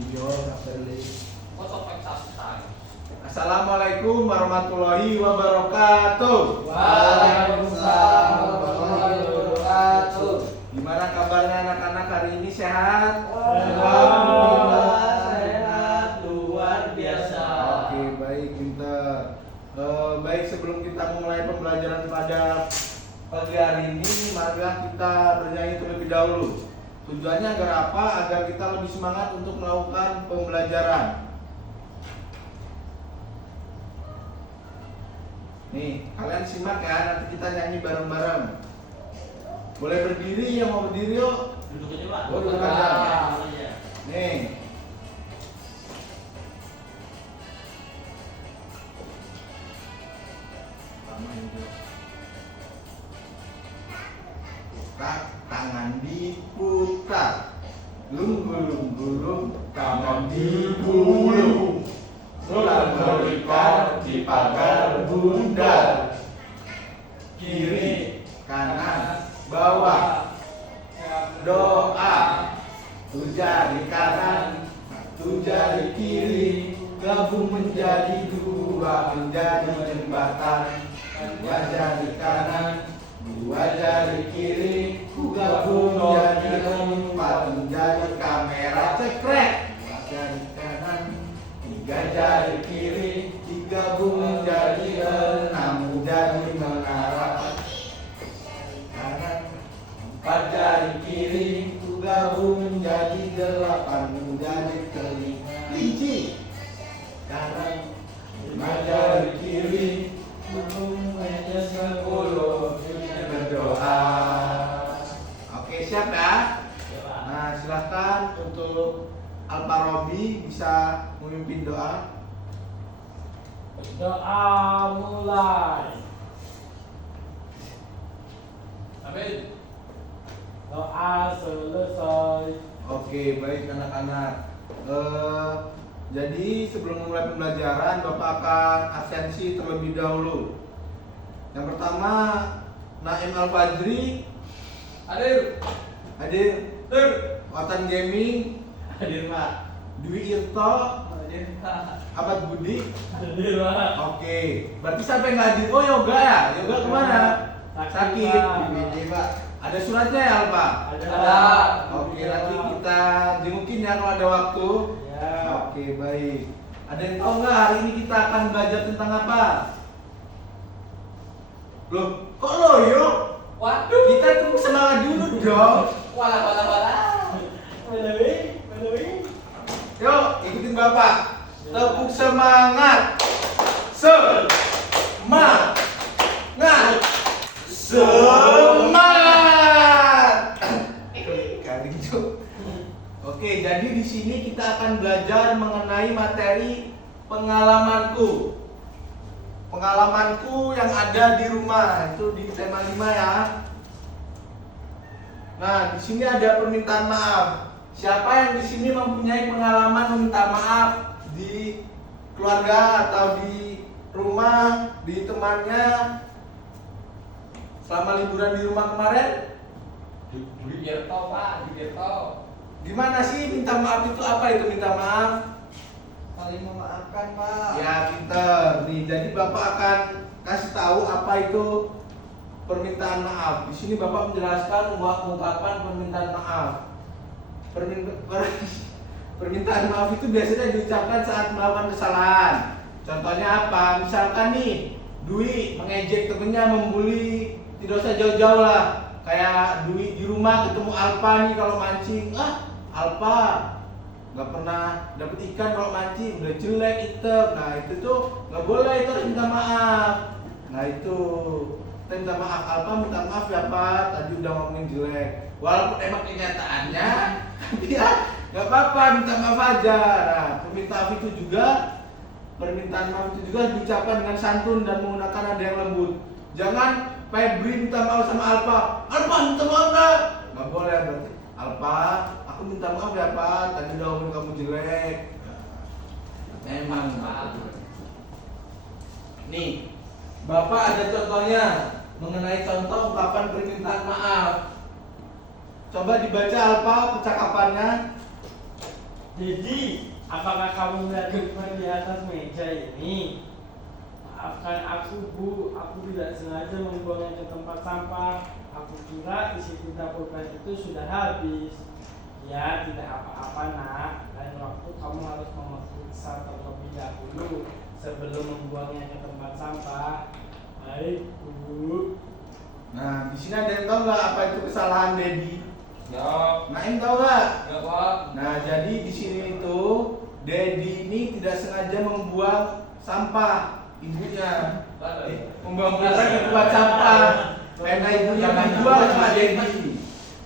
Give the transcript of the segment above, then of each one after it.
Iya, Kak. Assalamualaikum warahmatullahi wabarakatuh. Waalaikumsalam warahmatullahi wabarakatuh. Gimana kabarnya anak-anak hari ini, sehat? Alhamdulillah sehat luar biasa. Oke, baik, pintar. Baik, sebelum kita memulai pembelajaran pada pagi hari ini, marilah kita bernyanyi terlebih dahulu. Tujuannya agar apa? Agar kita lebih semangat untuk melakukan pembelajaran. Nih, kalian simak ya, nanti kita nyanyi bareng-bareng. Boleh berdiri, yang mau berdiri yuk. Duduk aja, Pak. Duduk aja. Iya. Nih. Putar, tangan diputar. Lung-lung-lung, tangan dibulung. Sulam berikan di pagar bundar. Kiri, kanan, bawah. Doa. Tu jari kanan, tu jari kiri, gabung menjadi dua, menjadi jembatan. Dua jari kanan, dua jari kiri, ku gabung menjadi empat, menjadi kamera cekrek. Dua jari kanan, tiga jari kiri, digabung menjadi enam, menjadi menara. Kanan, empat jari kiri, ku gabung menjadi delapan, menjadi telinga. Kelinci. Kanan, lima jari kiri, gabung menjadi 10, berdoa. Oke, siap ya? Nah, silahkan untuk Alfarobi bisa memimpin doa. Doa mulai. Amin. Doa selesai. Oke, baik anak-anak. Jadi sebelum memulai pembelajaran, Bapak akan absensi terlebih dahulu. Yang pertama, Naim Al-Fajri Hadir. hadir. Hadir. Watan Gaming, Hadir, Pak. Dwi Irto, Hadir, Pak. Abad Budi. Hadir, Pak. Oke, berarti siapa yang nggak hadir? Oh, Yoga ya? Yoga kemana? Sakit. Pak. Pak. Ada suratnya ya, Alfa? Ada. Oke, nanti kita jengukin ya kalau ada waktu. Ya. Oke, baik. Ada yang tahu nggak hari ini kita akan belajar tentang apa? Loh, kok loyo? Waduh. Kita tuh semangat dulu dong. Walah. Melalui. Yuk, ikutin Bapak. Tepuk semangat. Semangat. Semangat. Garing, Cuk. Oke, jadi di sini kita akan belajar mengenai materi pengalamanku. Pengalamanku yang ada di rumah, itu di tema 5 ya. Nah, di sini ada permintaan maaf. Siapa yang di sini mempunyai pengalaman meminta maaf di keluarga atau di rumah, di temannya selama liburan di rumah kemarin? Dwi Gerto, Pak. Dwi Gerto. Gimana sih minta maaf itu, apa itu minta maaf? Saling memaafkan, Pak. Ya, pinter. Nih, jadi Bapak akan kasih tahu apa itu permintaan maaf. Di sini Bapak menjelaskan ungkapan permintaan maaf. Permintaan maaf itu biasanya diucapkan saat melakukan kesalahan. Contohnya apa? Misalkan nih, Dwi mengejek temennya, membuli, tidak usah jauh-jauh lah. Kayak Dwi di rumah ketemu Alpa nih kalau mancing, Alpa nggak pernah dapet ikan kalau mancing, udah jelek hitam. Nah itu tuh nggak boleh, itu harus minta maaf. Nah itu kita minta maaf, Alpa minta maaf ya Pak, tadi udah ngomongin jelek. Walaupun emang kenyataannya, tapi ya nggak apa-apa, minta maaf aja. Nah permintaan maaf itu juga diucapkan dengan santun dan menggunakan nada yang lembut. Jangan Febri minta maaf sama Alpa, Alpa minta maaf nggak boleh. Berarti Alpa, aku minta maaf ya Pak, tadi udah ngomongin kamu jelek. Memang Pak. Nih, Bapak ada contohnya mengenai contoh ungkapan permintaan maaf. Coba dibaca Alpa percakapannya. Jadi, apakah kamu melihat lukman di atas meja ini? Maafkan aku Bu, aku tidak sengaja membuangnya ke tempat sampah. Aku kira isi tinta pulpen itu sudah habis. Ya, tidak apa-apa nak. Lain waktu kamu harus memeriksa terlebih dahulu sebelum membuangnya ke tempat sampah. Baik Bu. Nah, di sini ada yang tahu nggak apa itu kesalahan Dedi? Ya. Naim tahu nggak? Ya Pak. Nah, jadi di sini itu Dedi ini tidak sengaja membuang sampah ibunya. Membuang pulpen ke tempat sampah. Karena ibunya dijual sama Dedi.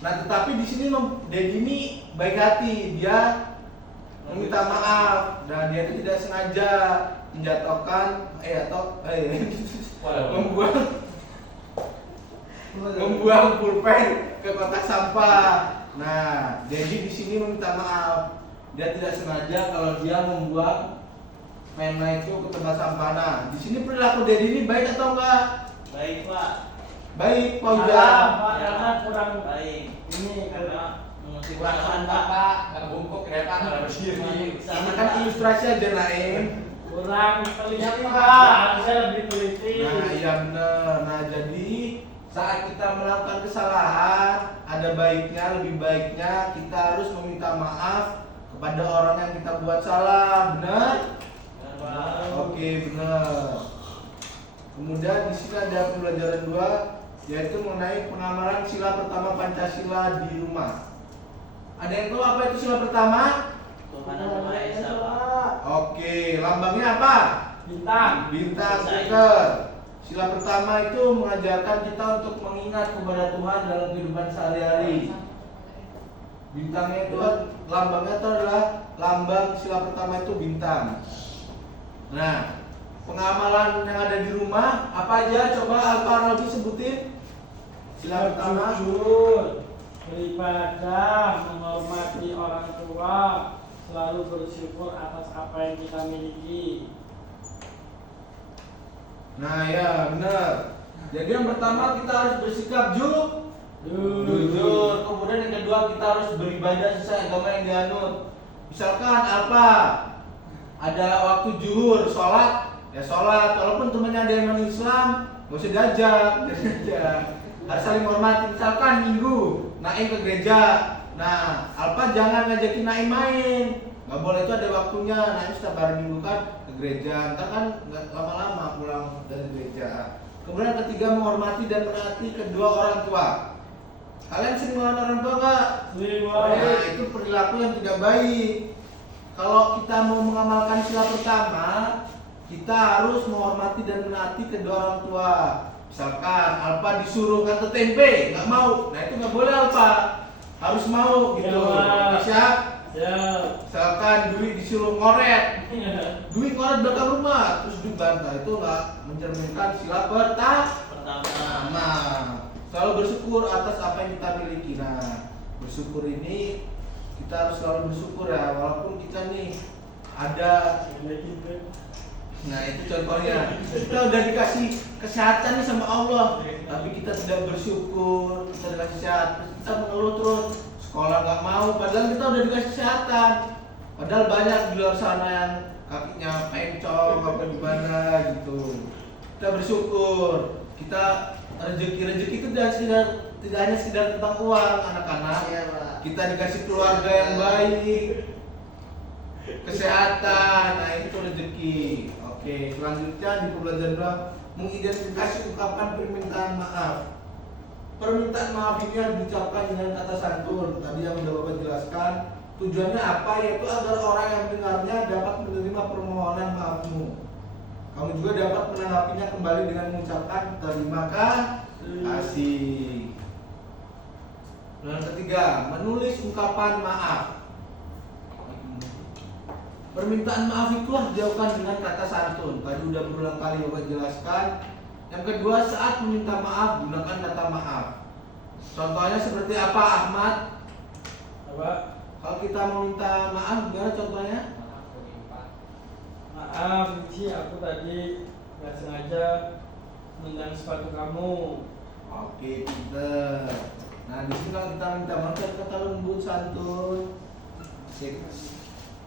Nah, tetapi di sini Dedi ini baik hati, dia meminta maaf. Dan dia itu tidak sengaja menjatuhkan membuang pulpen ke kotak sampah. Nah, Dedi di sini meminta maaf. Dia tidak sengaja kalau dia membuang pena itu ke tempat sampah. Nah, di sini perilaku Dedi ini baik atau enggak? Baik Pak. Baik, Pak Salah, Ujang. Pak, karena kurang Baik. ini Karena mengutip Kurang perasaan sampah Pak. Pak, nggak bungkuk kereta nggak berdiri. Ini kan ilustrasi aja Naim. kurang teliti Ya, Pak. Pak, harusnya lebih teliti. Nah, iya benar. Nah, jadi saat kita melakukan kesalahan, ada baiknya, lebih baiknya kita harus meminta maaf kepada orang yang kita buat salah. Benar? Benar, Pak. Oke, benar. Kemudian di sini ada pembelajaran 2, yaitu mengenai pengamalan sila pertama Pancasila di rumah. Ada yang tahu apa itu sila pertama? Tuhan yang Maha Esa Pak. Oke, lambangnya apa? Bintang. Bintang Selesai. puter. Sila pertama itu mengajarkan kita untuk mengingat kepada Tuhan dalam kehidupan sehari-hari. Bintangnya itu lambangnya itu adalah lambang sila pertama itu bintang. Nah, pengamalan yang ada di rumah apa aja? Coba Alfa Robi sebutin. Sila pertama. Jujur, beribadah, menghormati orang tua, selalu bersyukur atas apa yang kita miliki. Nah, ya benar. Jadi yang pertama kita harus bersikap jujur. Kemudian yang kedua kita harus beribadah sesuai agama yang dianut. Misalkan apa? Ada waktu zuhur, sholat, ya sholat. Walaupun temannya ada yang non Islam, gak usah diajak, harus saling hormati. Misalkan minggu, Naim ke gereja. Nah, Alpa jangan ngajakin Naim main. Gak boleh, itu ada waktunya. Naim setiap hari minggu kan ke gereja. Ntar kan nggak lama-lama pulang dari gereja. Kemudian ketiga, menghormati dan menaati kedua orang tua. Kalian sering melawan orang tua nggak? Nah, itu perilaku yang tidak baik. Kalau kita mau mengamalkan sila pertama, kita harus menghormati dan menaati kedua orang tua. Misalkan Alpa disuruh kata tempe, nggak mau. Nah, itu nggak boleh Alpa. Harus mau gitu. Ya. Siap? Ya. Misalkan Dwi disuruh ngoret, Dwi ngoret belakang rumah, terus dibantah, itu nggak mencerminkan sila pertama. Selalu bersyukur atas apa yang kita miliki. Nah, bersyukur ini kita harus selalu bersyukur ya, walaupun kita nih ada. Nah, itu contohnya. Kita udah dikasih kesehatan nih sama Allah, tapi kita tidak bersyukur. Kita dikasih sehat, terus kita mengeluh terus. Sekolah nggak mau, padahal kita udah dikasih kesehatan. Padahal banyak di luar sana yang kakinya pencong apa gimana gitu. Kita bersyukur. Kita rezeki itu tidak hanya sekedar tentang uang, anak-anak. Iya, Pak. Kita dikasih keluarga yang baik, kesehatan, nah itu rezeki. Oke, selanjutnya di pembelajaran 2, mengidentifikasi ungkapan permintaan maaf. Permintaan maaf ini harus diucapkan dengan kata santun. Tadi yang sudah Bapak jelaskan, tujuannya apa? Yaitu agar orang yang mendengarnya dapat menerima permohonan maafmu. Kamu juga dapat menanggapinya kembali dengan mengucapkan terima kasih. Yang ketiga, menulis ungkapan maaf. Permintaan maaf itu harus dilakukan dengan kata santun. Tadi udah berulang kali Bapak jelaskan. Yang kedua, saat meminta maaf gunakan kata maaf. Contohnya seperti apa, Ahmad? Apa? Kalau kita mau minta maaf, gimana contohnya? Maaf, Ci, aku tadi nggak sengaja nendang sepatu kamu. Oke, pinter. Nah, di sini kalau kita minta maaf, kita kata lembut, santun. Sip.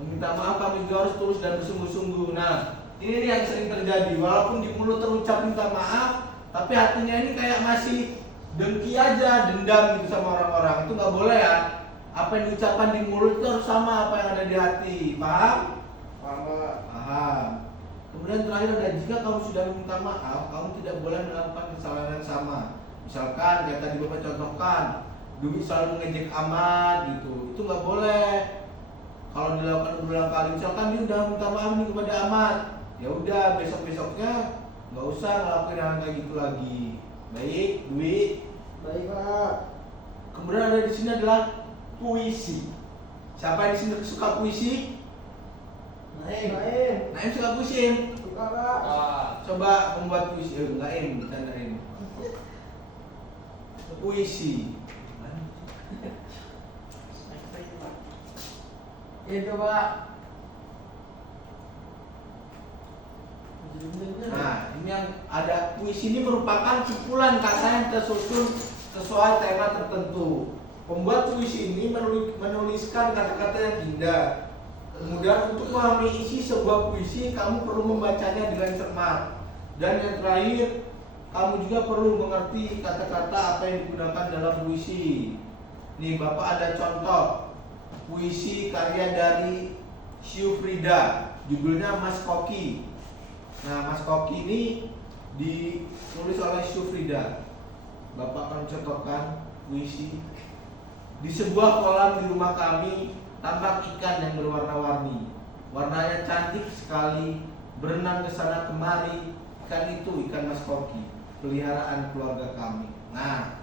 Meminta maaf kami juga harus tulus dan bersungguh-sungguh. Nah, ini nih yang sering terjadi. Walaupun di mulut terucap minta maaf, tapi hatinya ini kayak masih dengki aja, dendam gitu sama orang-orang. Itu nggak boleh ya. Apa yang diucapkan di mulut itu harus sama apa yang ada di hati. Paham? Paham. Kemudian terakhir ada, jika kamu sudah meminta maaf, kamu tidak boleh melakukan kesalahan yang sama. Misalkan kayak tadi Bapak contohkan, Dwi selalu mengejek Ahmad gitu. Itu nggak boleh. Kalau dilakukan berulang kali, misalkan dia udah minta maaf nih kepada Ahmad, ya udah besok-besoknya nggak usah ngelakuin hal kayak gitu lagi. Baik, Dwi. Baik Pak. Kemudian ada di sini adalah puisi. Siapa yang di sini suka puisi? Naim suka puisi. Suka Pak. Coba membuat puisi. Naim, bercandain. Puisi. Itu Pak. Nah, ini yang ada puisi ini merupakan kumpulan kata yang tersusun sesuai tema tertentu. Pembuat puisi ini menuliskan kata-kata yang indah. Kemudian untuk memahami isi sebuah puisi, kamu perlu membacanya dengan cermat. Dan yang terakhir, kamu juga perlu mengerti kata-kata apa yang digunakan dalam puisi. Nih, Bapak ada contoh puisi karya dari Syufrida, judulnya Mas Koki. Nah, Mas Koki ini ditulis oleh Syufrida. Bapak akan contohkan puisi. Di sebuah kolam di rumah kami tampak ikan yang berwarna-warni. Warnanya cantik sekali, berenang ke sana kemari. Ikan itu ikan Mas Koki, peliharaan keluarga kami. Nah,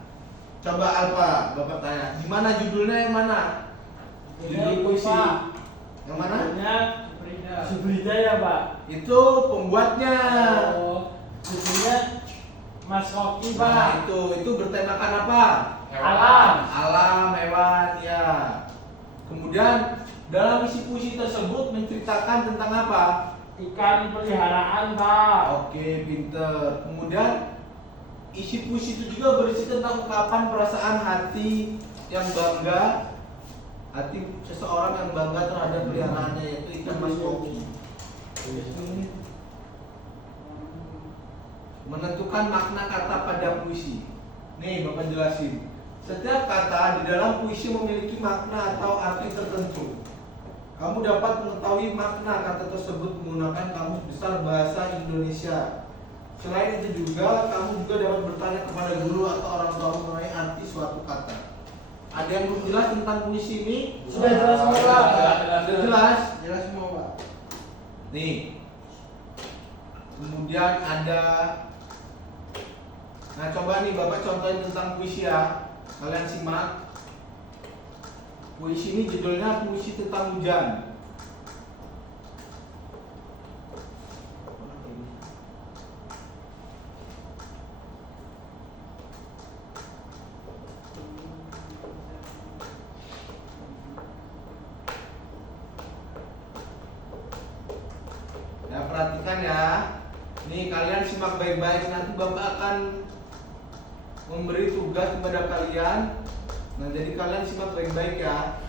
coba Alfa, Bapak tanya, gimana judulnya yang mana? Judul puisi yang mana? Judulnya Subrida ya Pak. Itu pembuatnya. Oh, judulnya Mas Koki Nah, Pak. itu bertemakan apa? Alam. Alam, hewan, ya. Kemudian dalam isi puisi tersebut menceritakan tentang apa? Ikan peliharaan Pak. Oke, pinter. Kemudian isi puisi itu juga berisi tentang ungkapan perasaan hati yang bangga, hati seseorang yang bangga terhadap peliharaannya, yaitu ikan Mas Koki. Menentukan makna kata pada puisi. Nih, Bapak jelasin. Setiap kata di dalam puisi memiliki makna atau arti tertentu. Kamu dapat mengetahui makna kata tersebut menggunakan kamus besar bahasa Indonesia. Selain itu juga, kamu juga dapat bertanya kepada guru atau orang tua mengenai arti suatu kata. Ada yang belum jelas tentang puisi ini? Sudah jelas semua Pak. Sudah jelas? Jelas semua Pak. Nih. Kemudian ada. Nah, coba nih Bapak contohin tentang puisi ya. Kalian simak. Puisi ini judulnya puisi tentang hujan. Ya, perhatikan ya. Nih, kalian simak baik-baik, nanti Bapak akan memberi tugas kepada kalian. Nah, jadi kalian simak baik-baik ya.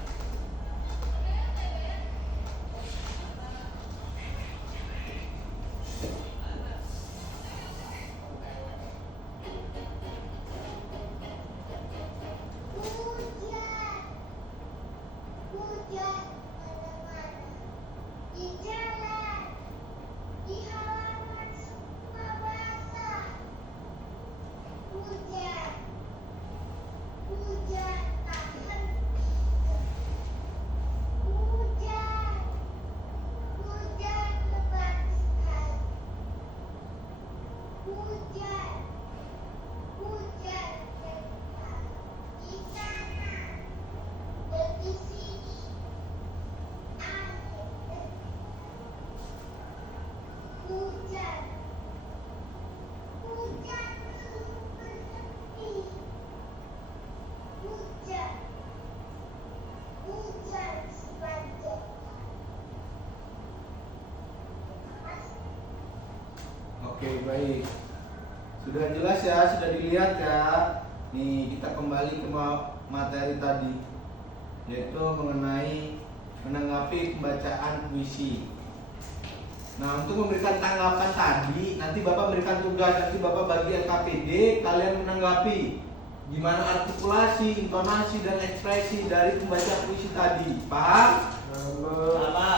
Oke, baik. Sudah jelas ya, sudah dilihat ya. Nih, kita kembali ke materi tadi, yaitu mengenai menanggapi pembacaan puisi. Nah, untuk memberikan tanggapan tadi, nanti Bapak memberikan tugas, nanti Bapak bagi LKPD, kalian menanggapi gimana artikulasi, intonasi, dan ekspresi dari pembaca puisi tadi. Paham? Apa?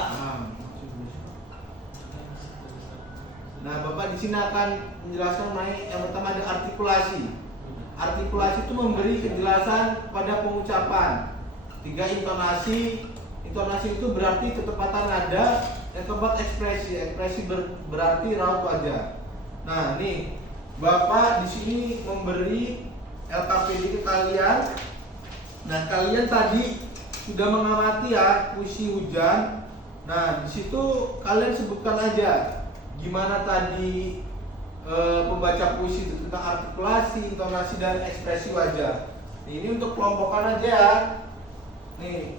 Nah, Bapak di sini akan menjelaskan mengenai yang pertama ada artikulasi. Artikulasi itu memberi kejelasan pada pengucapan. 3 intonasi. Intonasi itu berarti ketepatan nada. Yang keempat ekspresi. Ekspresi berarti raut wajah. Nah, nih Bapak di sini memberi LKPD ke kalian. Nah, kalian tadi sudah mengamati ya puisi hujan. Nah, di situ kalian sebutkan aja gimana tadi pembaca puisi itu tentang artikulasi, intonasi, dan ekspresi wajah. Ini untuk kelompokan aja ya. Nih.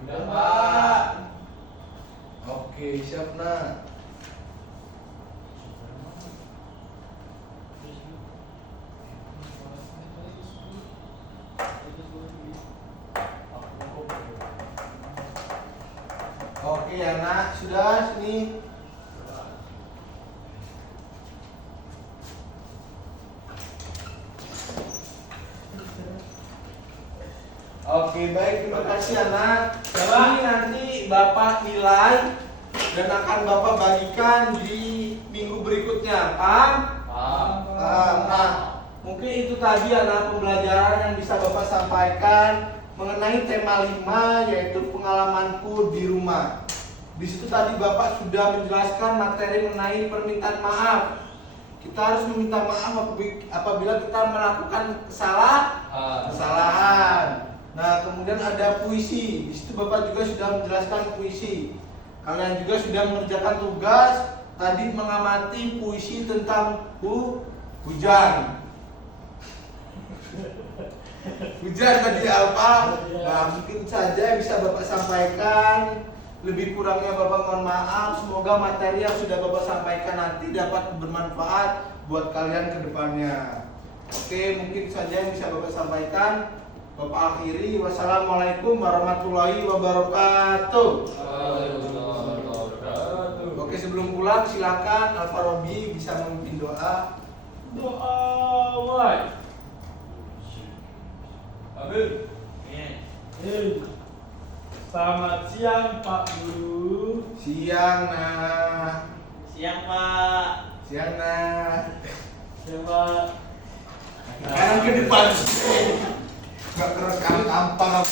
Udah, Pak. Oke, siap nak. Oke ya nak, sudah sini. Oke baik, terima kasih anak. Ini nanti Bapak nilai dan akan Bapak bagikan di minggu berikutnya. Paham? Paham. Nah, mungkin itu tadi anak pembelajaran yang bisa Bapak sampaikan mengenai tema 5 yaitu pengalamanku di rumah. Di situ tadi Bapak sudah menjelaskan materi mengenai permintaan maaf. Kita harus meminta maaf apabila kita melakukan kesalahan. Nah, kemudian ada puisi. Di situ Bapak juga sudah menjelaskan puisi. Kalian juga sudah mengerjakan tugas tadi mengamati puisi tentang hujan. Hujan tadi apa? Nah, mungkin saja yang bisa Bapak sampaikan. Lebih kurangnya Bapak mohon maaf. Semoga materi yang sudah Bapak sampaikan nanti dapat bermanfaat buat kalian ke depannya. Oke, mungkin saja yang bisa Bapak sampaikan. Bapak akhiri. Wassalamualaikum warahmatullahi wabarakatuh. Oke, sebelum pulang silakan Alfarobi bisa memimpin doa. Doa wai. Amin. Selamat siang Pak Guru. Siang nak. Siang, Pak. Siang nak. Siang Pak. Sekarang ke depan. Gak kerekam tampang. Mat.